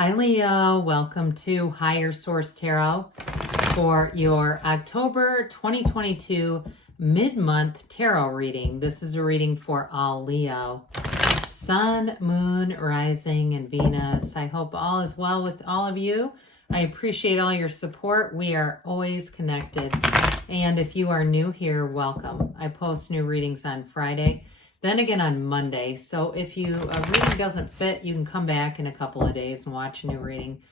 Hi Leo, welcome to Higher Source Tarot for your October 2022 mid-month tarot reading. This is a reading for all Leo. Sun, Moon, Rising, and Venus. I hope all is well with all of you. I appreciate all your support. We are always connected. And if you are new here, welcome. I post new readings on Friday, then again on Monday. So if a reading doesn't fit, you can come back in a couple of days and watch a new reading.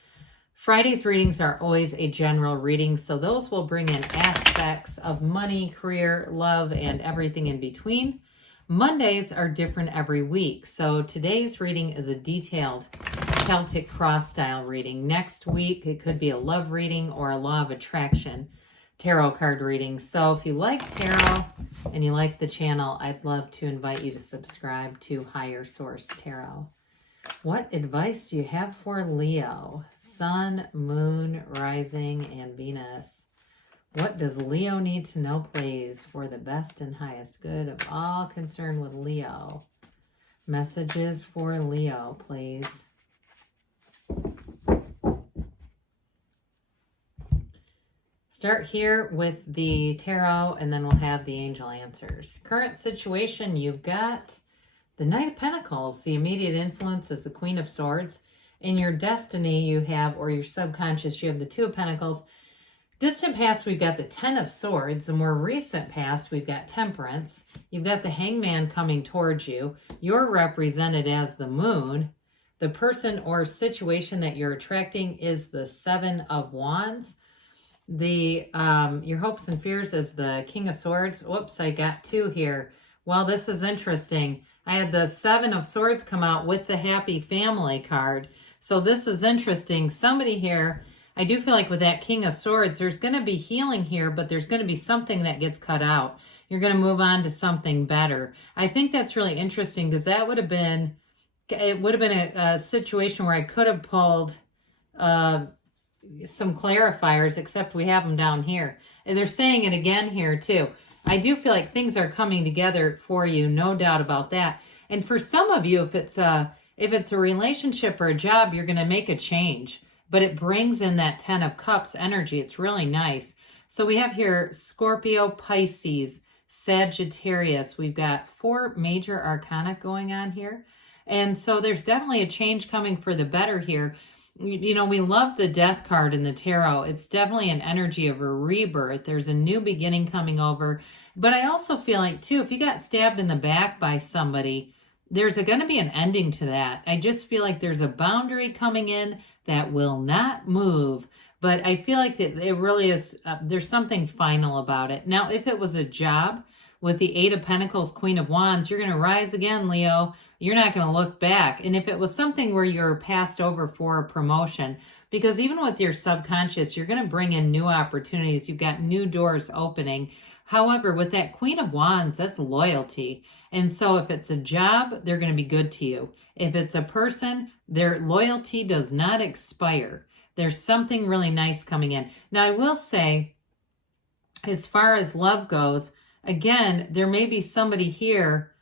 Friday's readings are always a general reading, so those will bring in aspects of money, career, love, and everything in between. Mondays are different every week, so today's reading is a detailed Celtic cross style reading. Next week, it could be a love reading or a law of attraction tarot card reading. So if you like tarot and you like the channel, I'd love to invite you to subscribe to Higher Source Tarot. What advice do you have for Leo? Sun, Moon, Rising, and Venus. What does Leo need to know, please, for the best and highest good of all concerned with Leo? Messages for Leo, please. Start here with the tarot, and then we'll have the angel answers. Current situation, you've got the Knight of Pentacles. The immediate influence is the Queen of Swords. In your destiny, you have, or your subconscious, you have the Two of Pentacles. Distant past, we've got the Ten of Swords. The more recent past, we've got Temperance. You've got the Hangman coming towards you. You're represented as the Moon. The person or situation that you're attracting is the Seven of Wands. Your hopes and fears is the King of Swords. Whoops, I got two here. Well, this is interesting. I had the Seven of Swords come out with the Happy Family card. So this is interesting. Somebody here, I do feel like with that King of Swords, there's going to be healing here, but there's going to be something that gets cut out. You're going to move on to something better. I think that's really interesting because that would have been, a situation where I could have pulled some clarifiers, except we have them down here. And they're saying it again here too. I do feel like things are coming together for you, no doubt about that. And for some of you, if it's a relationship or a job, you're going to make a change, but it brings in that 10 of Cups energy. It's really nice. So we have here Scorpio, Pisces, Sagittarius. We've got 4 major arcana going on here. And so there's definitely a change coming for the better here. You know, we love the Death card in the tarot. It's definitely an energy of a rebirth. There's a new beginning coming over. But I also feel like, too, if you got stabbed in the back by somebody, there's going to be an ending to that. I just feel like there's a boundary coming in that will not move. But I feel like it really is, there's something final about it. Now, if it was a job with the Eight of Pentacles, Queen of Wands, you're going to rise again, Leo. You're not going to look back. And if it was something where you're passed over for a promotion, because even with your subconscious, you're going to bring in new opportunities. You've got new doors opening. However, with that Queen of Wands, that's loyalty. And so if it's a job, they're going to be good to you. If it's a person, their loyalty does not expire. There's something really nice coming in. Now, I will say, as far as love goes, again, there may be somebody here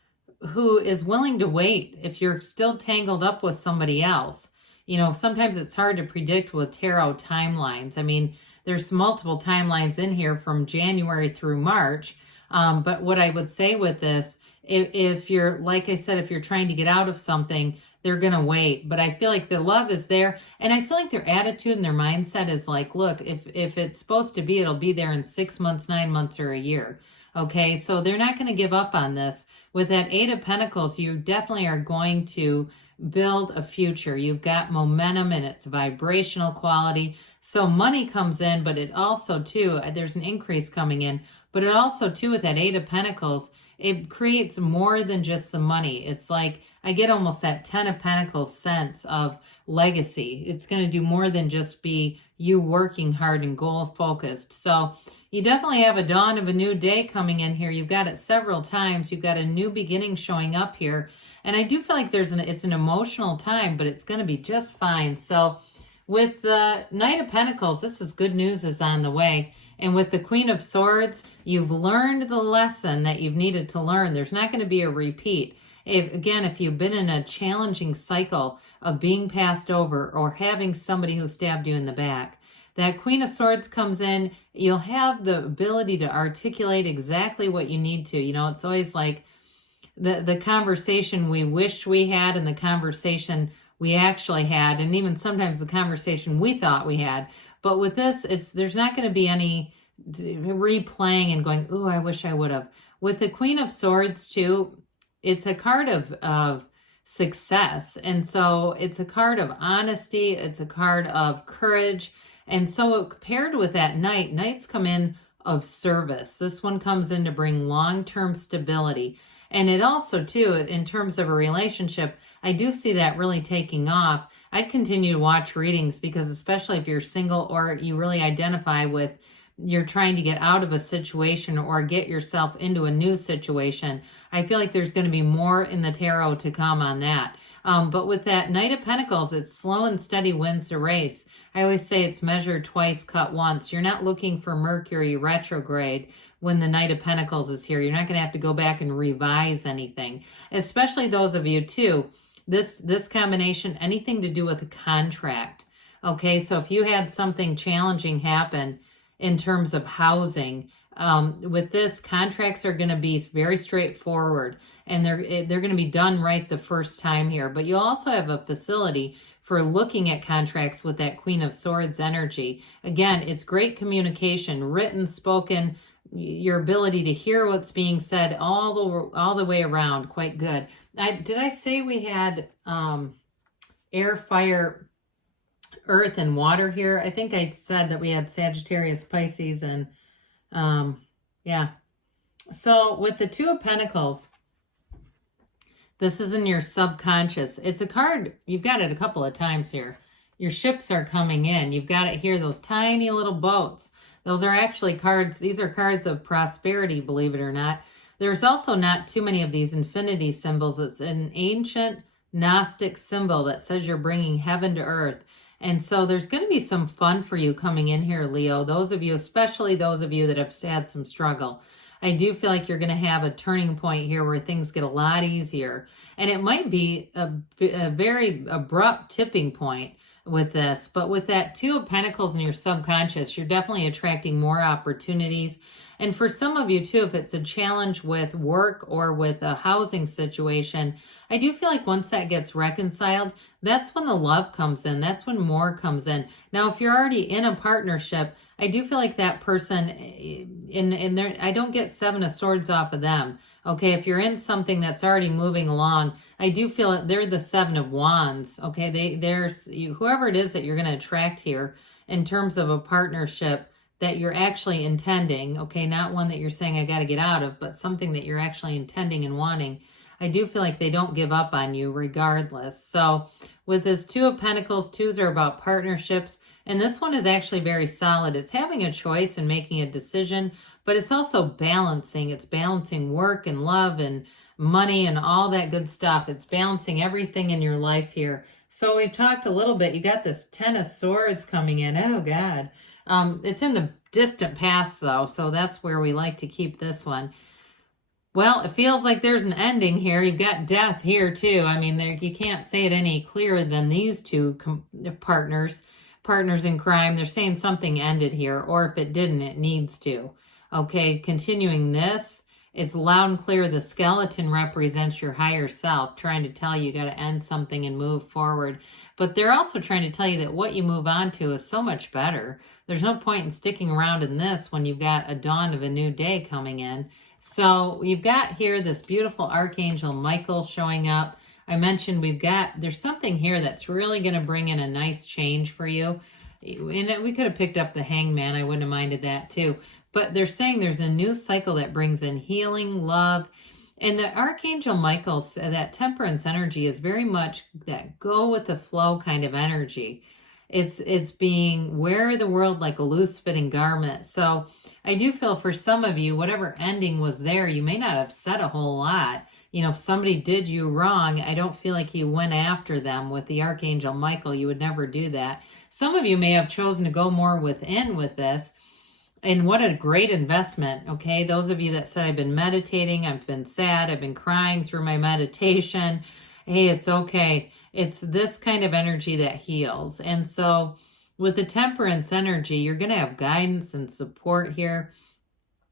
who is willing to wait if you're still tangled up with somebody else. You know, sometimes it's hard to predict with tarot timelines. I mean, there's multiple timelines in here from January through March. But what I would say with this, if you're, like I said, if you're trying to get out of something, they're going to wait. But I feel like the love is there. And I feel like their attitude and their mindset is like, look, if it's supposed to be, it'll be there in 6 months, 9 months, or a year. Okay, so they're not going to give up on this. With that Eight of Pentacles, you definitely are going to build a future. You've got momentum and its vibrational quality. So money comes in, but it also, too, there's an increase coming in. But it also, too, with that Eight of Pentacles, it creates more than just the money. It's like, I get almost that 10 of Pentacles sense of legacy. It's going to do more than just be you working hard and goal-focused. So you definitely have a dawn of a new day coming in here. You've got it several times. You've got a new beginning showing up here. And I do feel like it's an emotional time, but it's going to be just fine. So with the Knight of Pentacles, this is good news is on the way. And with the Queen of Swords, you've learned the lesson that you've needed to learn. There's not going to be a repeat. If you've been in a challenging cycle of being passed over or having somebody who stabbed you in the back. That Queen of Swords comes in, you'll have the ability to articulate exactly what you need to. It's always like the conversation we wish we had and the conversation we actually had, and even sometimes the conversation we thought we had. But with this, there's not going to be any replaying and going, "Ooh, I wish I would have." With the Queen of Swords too, it's a card of success. And so it's a card of honesty. It's a card of courage. And so paired with that Knight, Knights come in of service. This one comes in to bring long-term stability. And it also, too, in terms of a relationship, I do see that really taking off. I'd continue to watch readings because especially if you're single or you really identify with you're trying to get out of a situation or get yourself into a new situation, I feel like there's going to be more in the tarot to come on that. But with that Knight of Pentacles, it's slow and steady wins the race. I always say it's measured twice, cut once. You're not looking for Mercury retrograde when the Knight of Pentacles is here. You're not going to have to go back and revise anything, especially those of you too. This combination, anything to do with a contract. Okay, so if you had something challenging happen in terms of housing, with this, contracts are going to be very straightforward, and they're going to be done right the first time here. But you'll also have a facility for looking at contracts with that Queen of Swords energy. Again, it's great communication, written, spoken, your ability to hear what's being said all the way around. Quite good. Did I say we had air, fire, earth, and water here? I think I said that we had Sagittarius, Pisces, and yeah. So with the Two of Pentacles, this is in your subconscious. It's a card, you've got it a couple of times here. Your ships are coming in. You've got it here, those tiny little boats. Those are actually cards, these are cards of prosperity, believe it or not. There's also not too many of these infinity symbols. It's an ancient Gnostic symbol that says you're bringing heaven to earth. And so there's going to be some fun for you coming in here, Leo. Those of you, especially those of you that have had some struggle. I do feel like you're going to have a turning point here where things get a lot easier. And it might be a very abrupt tipping point with this. But with that Two of Pentacles in your subconscious, you're definitely attracting more opportunities. And for some of you too, if it's a challenge with work or with a housing situation, I do feel like once that gets reconciled, that's when the love comes in. That's when more comes in. Now, if you're already in a partnership, I do feel like that person in there, I don't get Seven of Swords off of them. Okay, if you're in something that's already moving along, I do feel that they're the Seven of Wands. Okay, there's whoever it is that you're going to attract here in terms of a partnership that you're actually intending, okay, not one that you're saying I got to get out of, but something that you're actually intending and wanting. I do feel like they don't give up on you regardless. So with this Two of Pentacles, twos are about partnerships, and this one is actually very solid. It's having a choice and making a decision, but it's also balancing. It's balancing work and love and money and all that good stuff. It's balancing everything in your life here. So we've talked a little bit. You got this Ten of Swords coming in. Oh, God. It's in the distant past, though, so that's where we like to keep this one. Well, it feels like there's an ending here. You've got death here, too. I mean, you can't say it any clearer than these two partners in crime. They're saying something ended here, or if it didn't, it needs to. Okay, continuing this, it's loud and clear. The skeleton represents your higher self, trying to tell you got to end something and move forward. But they're also trying to tell you that what you move on to is so much better. There's no point in sticking around in this when you've got a dawn of a new day coming in. So you've got here this beautiful Archangel Michael showing up. I mentioned there's something here that's really going to bring in a nice change for you. And we could have picked up the Hangman. I wouldn't have minded that too. But they're saying there's a new cycle that brings in healing, love. And the Archangel Michael, that temperance energy is very much that go with the flow kind of energy. It's being wear the world like a loose fitting garment. So I do feel for some of you, whatever ending was there, you may not have said a whole lot. You know, if somebody did you wrong, I don't feel like you went after them with the Archangel Michael. You would never do that. Some of you may have chosen to go more within with this. And what a great investment, okay? Those of you that said, I've been meditating, I've been sad, I've been crying through my meditation, hey, it's okay. It's this kind of energy that heals. And so with the temperance energy, you're going to have guidance and support here.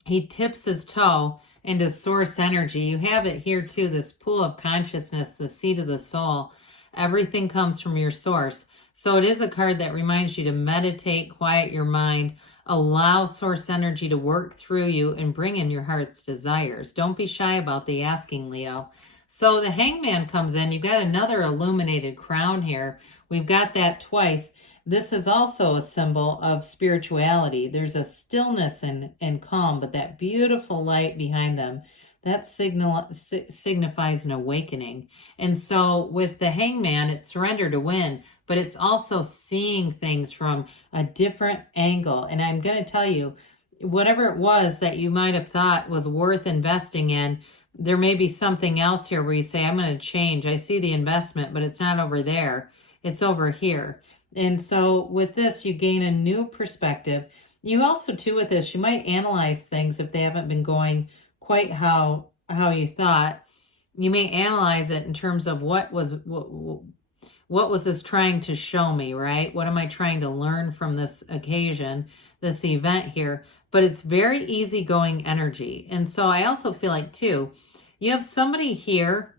He tips his toe into source energy. You have it here too, this pool of consciousness, the seat of the soul. Everything comes from your source. So it is a card that reminds you to meditate, quiet your mind, allow source energy to work through you and bring in your heart's desires. Don't be shy about the asking, Leo. So the Hangman comes in. You've got another illuminated crown here. We've got that twice. This is also a symbol of spirituality. There's a stillness and calm, but that beautiful light behind them, that signifies an awakening. And so with the Hangman, it's surrender to win, but it's also seeing things from a different angle. And I'm going to tell you, whatever it was that you might have thought was worth investing in, there may be something else here where you say, I'm going to change. I see the investment, but it's not over there. It's over here. And so with this, you gain a new perspective. You also, too, with this, you might analyze things if they haven't been going quite how you thought. You may analyze it in terms of what was this trying to show me, right? What am I trying to learn from this occasion, this event here? But it's very easygoing energy. And so I also feel like, too, you have somebody here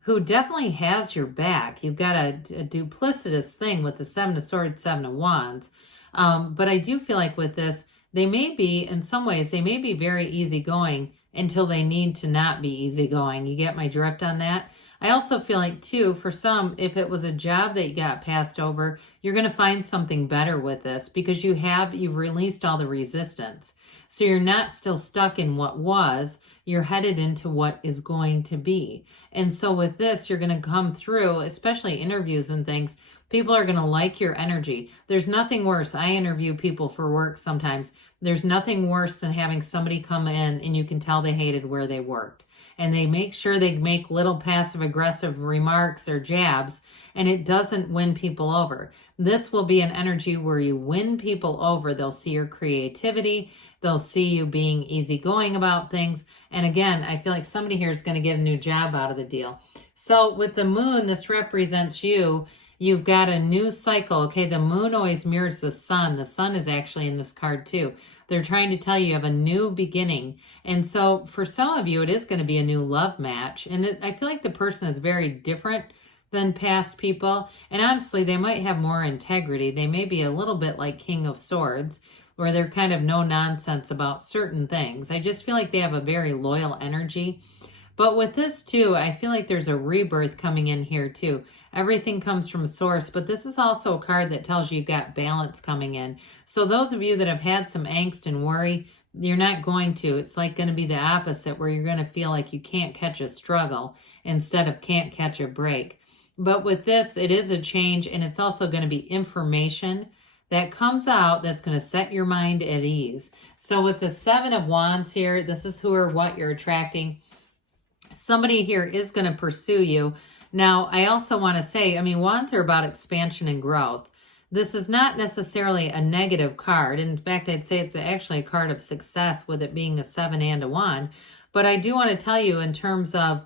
who definitely has your back. You've got a duplicitous thing with the Seven of Swords, Seven of Wands. But I do feel like with this, they may be, in some ways, they may be very easygoing until they need to not be easygoing. You get my drift on that? I also feel like, too, for some, if it was a job that you got passed over, you're going to find something better with this because you've released all the resistance. So you're not still stuck in what was, you're headed into what is going to be. And so with this, you're going to come through, especially interviews and things, people are going to like your energy. There's nothing worse. I interview people for work sometimes. There's nothing worse than having somebody come in and you can tell they hated where they worked. And they make sure they make little passive aggressive remarks or jabs, and it doesn't win people over. This will be an energy where you win people over. They'll see your creativity. They'll see you being easygoing about things. And again, I feel like somebody here is going to get a new job out of the deal. So with the moon, this represents you. You've got a new cycle. Okay, the moon always mirrors the sun. The sun is actually in this card too. They're trying to tell you have a new beginning. And so for some of you, it is going to be a new love match. And I feel like the person is very different than past people. And honestly, they might have more integrity. They may be a little bit like King of Swords, where they're kind of no nonsense about certain things. I just feel like they have a very loyal energy. But with this too, I feel like there's a rebirth coming in here too. Everything comes from source, but this is also a card that tells you you've got balance coming in. So those of you that have had some angst and worry, you're not going to. It's like going to be the opposite, where you're going to feel like you can't catch a struggle instead of can't catch a break. But with this, it is a change, and it's also going to be information that comes out that's going to set your mind at ease. So with the Seven of Wands here, this is who or what you're attracting. Somebody here is going to pursue you. Now, I also want to say, I mean, wands are about expansion and growth. This is not necessarily a negative card. In fact, I'd say it's actually a card of success with it being a 7 and a wand. But I do want to tell you in terms of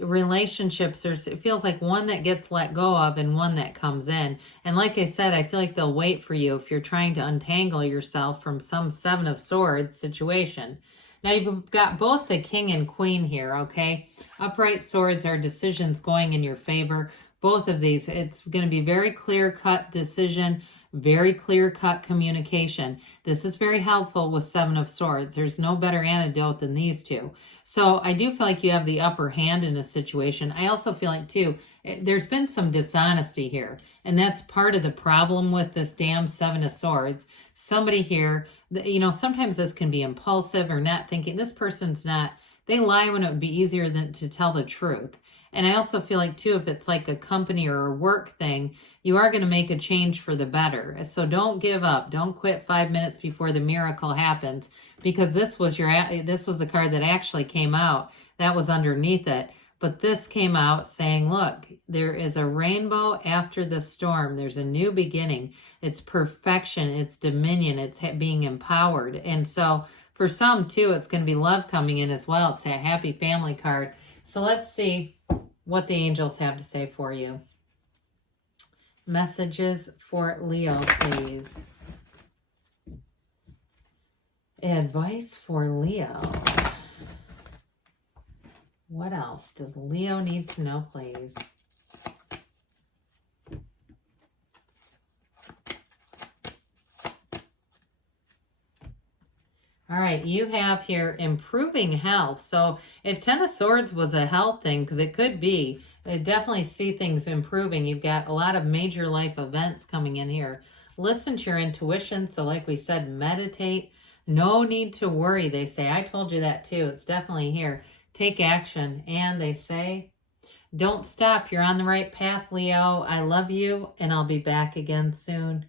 relationships, it feels like one that gets let go of and one that comes in. And like I said, I feel like they'll wait for you if you're trying to untangle yourself from some Seven of Swords situation. Now you've got both the King and Queen here, okay? Upright swords are decisions going in your favor. Both of these, it's going to be very clear-cut decision, very clear-cut communication. This is very helpful with Seven of Swords. There's no better antidote than these two. So I do feel like you have the upper hand in this situation. I also feel like, too, there's been some dishonesty here. And that's part of the problem with this damn Seven of Swords. Somebody here, you know, sometimes this can be impulsive or not thinking. This person's not, they lie when it would be easier than to tell the truth. And I also feel like, too, if it's like a company or a work thing, you are going to make a change for the better. So don't give up. Don't quit 5 minutes before the miracle happens, because this was the card that actually came out. That was underneath it. But this came out saying, look, there is a rainbow after the storm. There's a new beginning. It's perfection. It's dominion. It's being empowered. And so for some, too, it's going to be love coming in as well. It's a happy family card. So let's see what the angels have to say for you. Messages for Leo, please. Advice for Leo. What else does Leo need to know, please? All right, you have here improving health. So if Ten of Swords was a health thing, because it could be, I definitely see things improving. You've got a lot of major life events coming in here. Listen to your intuition. So like we said, meditate. No need to worry, they say. I told you that too. It's definitely here. Take action. And they say, don't stop. You're on the right path, Leo. I love you, and I'll be back again soon.